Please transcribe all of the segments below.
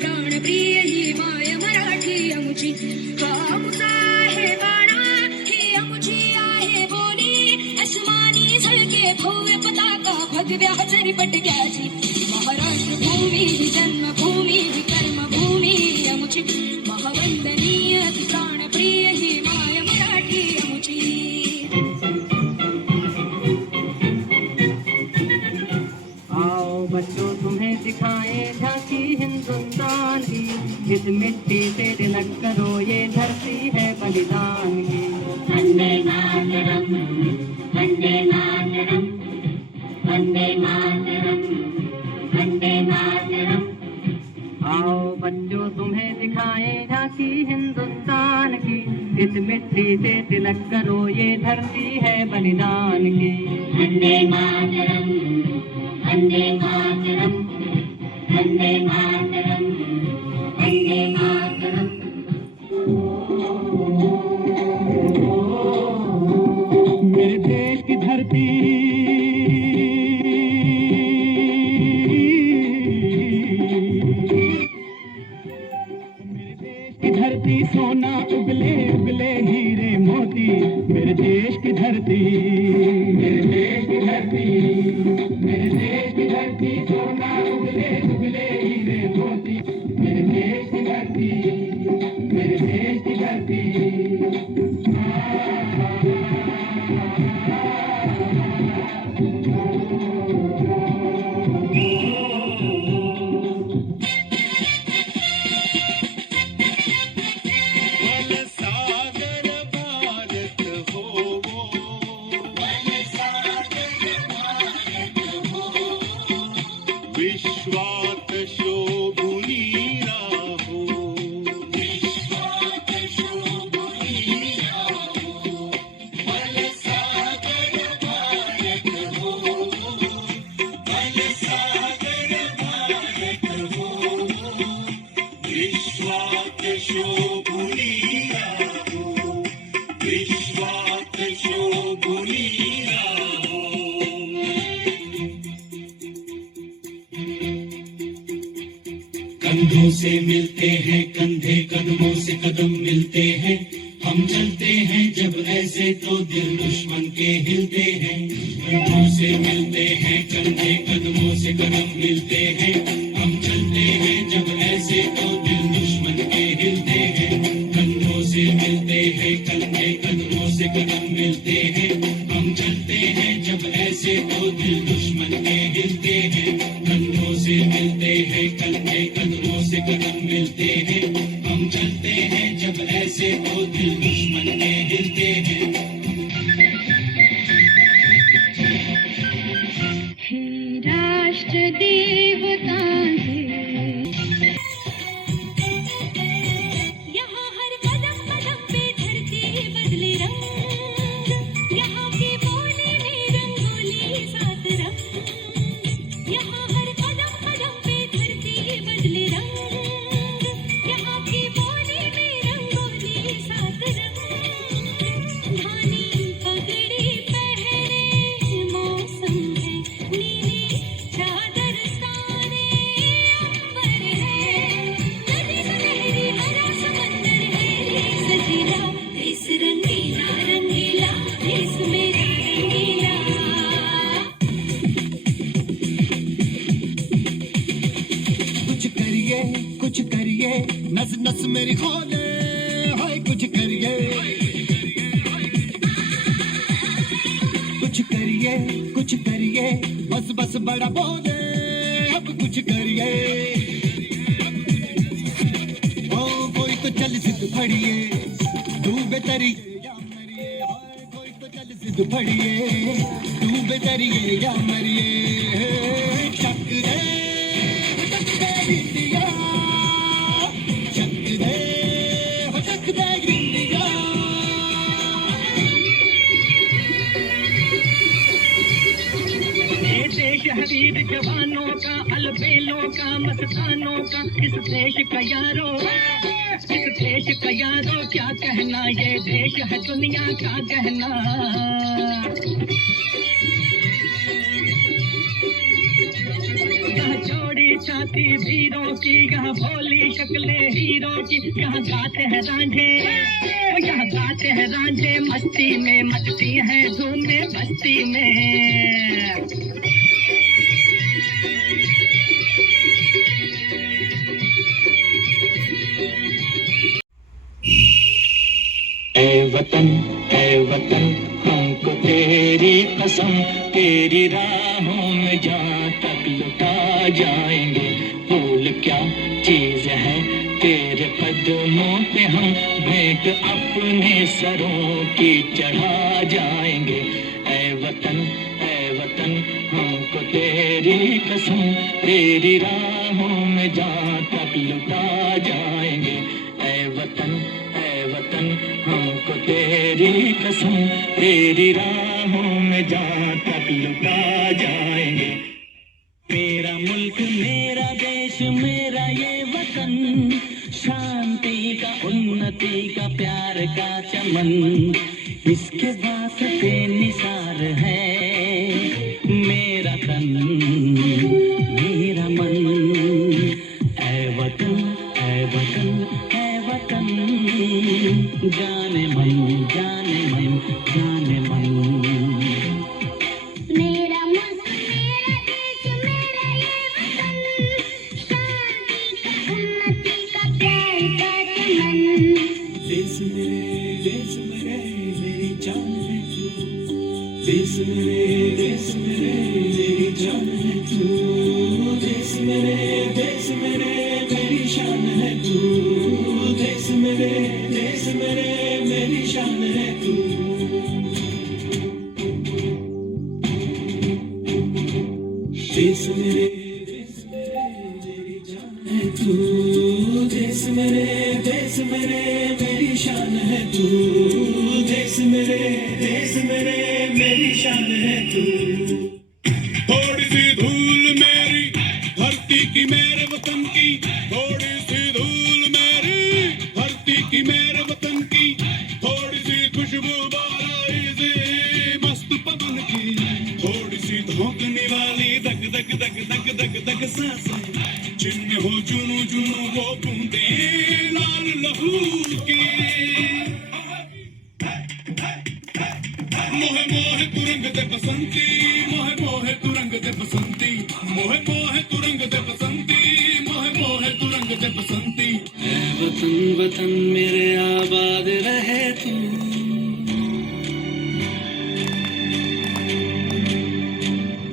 प्राण प्रिय ही माय मराठी अमुची आमुचा आहे बाणा ही अमुची आहे बोली अस्मानी झळके भव्य पताका भगव्या चरपटक्याची महाराष्ट्र भूमी ही जन्मभूमी ही कर्मभूमी अमुची महावंदनीय प्राण प्रिय ही माय मराठी अमुची आओ बच्चों तुम्हें दिखाएं झांकी हिंदुस्तान की इस मिट्टी से तिलक करो ये धरती है बलिदान की वंदे मातरम वंदे मातरम वंदे मातरम वंदे मातरम। आओ बच्चों तुम्हें दिखाएं झांकी हिंदुस्तान की इस मिट्टी से तिलक करो ये धरती है बलिदान की वंदे मातरम वंदे मातरम वंदे मातरम वंदे मातरम। मेरे देश की धरती धरती सोना उगले उगले हीरे मोती मेरे देश की धरती मेरे देश की धरती मेरे देश की धरती सोना उगले उगले हीरे मोती मेरे देश की धरती मेरे देश की धरती। विश्वात शोभुनी राहो विश्वात शोभुनी राहो बल सागर भारत हो बल सागर भारत हो विश्वात शोभुनी राहो विश्वात शोभुनी राहो। कंधों से मिलते हैं कंधे कदमों से कदम मिलते हैं हम चलते हैं जब ऐसे तो दिल दुश्मन के हिलते हैं। कंधों से मिलते हैं कंधे कदमों से कदम मिलते हैं हम चलते हैं जब ऐसे तो दिल दुश्मन के हिलते हैं। कंधों से मिलते हैं कंधे कदमों से कदम मिलते हैं हम चलते हैं जब ऐसे तो दिल दुश्मन के हिलते हैं। कंधों से मिलते हैं कंधे कदमों से कदम मिलते हैं हम चलते हैं जब ऐसे तो दिल दुश्मन के हिलते हैं। हे राष्ट्र देवता यहाँ हर कदम कदम पे धरती बदले रंग यहाँ की बोली में रंगोली सात रंग यहाँ हर कदम कदम पे धरती बदले रंग यहाँ की बोली में रंगोली सात रंग। धानी पगड़ी पहने मौसम है नीली चादर ताने अंबर है नदी सुनहरी हरा समंदर है ये सजीला देश रंगीला रंगीला देश मेरा रंगीला। कुछ करिए नस नस मेरी खोले हाय कुछ करिए कुछ करिए बस बस बड़ा बोले अब कुछ करिए। ओ कोई तो चल सिद्ध फड़िए डूबे तरिए या मरिए हाय कोई तो चल सिद्ध फड़िए डूबे तरिए या मरिए। शक दे इंडिया शक दे इंडिया। ये देश है वीर जवानों का अलबेलों का मस्तानों का इस देश का यारो इस देश का यारो क्या कहना ये देश है दुनिया का गहना। यहाँ चौड़ी बनाती वीरों की, यहाँ भोली शक्लें हीरों की, यहाँ गाते हैं रांझे, यहाँ गाते हैं रांझे मस्ती में, मचती हैं धूमें बस्ती में। ऐ वतन हमको तेरी कसम, तेरी राहों में जहाँ तक लुटा जाएंगे। फूल क्या चीज है तेरे कदमों पे, हम भेंट अपने सरों की चढ़ा जाएंगे। ऐ वतन हमको तेरी कसम, तेरी राहों में जहाँ तक लुटा जाएंगे। ऐ वतन हमको तेरी कसम, तेरी राहों में जहाँ तक लुटा जाएंगे। मेरा मुल्क मेरा देश मेरा ये वतन, शांति का उन्नति का प्यार का चमन, इसके वास्ते निसार है मेरा तन मेरा मन। ऐ वतन जाने मन जाने मन जाने मन। मेरा मुल्क मेरा देश मेरा ये वतन, शांति का उन्नति का प्यार का चमन। देश मेरे मेरी जान है तू, देश मेरे मेरी जान है तू, देश मेरे मेरी शान है तू, देश मेरे मेरी शान है तू। देश मेरे मेरी जान है तू, देश मेरे मेरी शान है तू, देश मेरे मेरी शान है तू। थोड़ी सी धूल मेरी धरती की मेरे वतन की, थोड़ी सी धूल मेरी धरती की मेरे वतन की, थोड़ी सी खुशबू बाराई से मस्त पवन की, थोड़ी सी धोकने वाली दग दग दग दग दग दग सांसें, जिनमें हो जुनू जुनू वो बूंदे लाल लहू की। मोहे मोहे तुरंग दे बसंती, मोहे मोहे तुरंग दे बसंती, मोहे मोहे तुरंग दे बसंती, मोहे मोहे तुरंग दे बसंती। ऐ वतन मेरे आबाद रहे तू,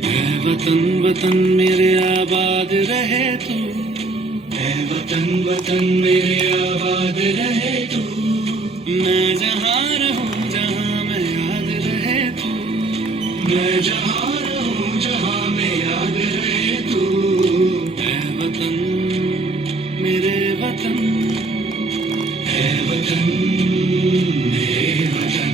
ऐ वतन मेरे आबाद रहे तू, ऐ वतन मेरे आबाद रहे तू। मैं जहाँ रहूँ जहाँ मैं याद रहे तू, मैं जहाँ रहूँ जहाँ मैं याद रहे तू। ऐ वतन मेरे वतन, ऐ वतन मेरे वतन।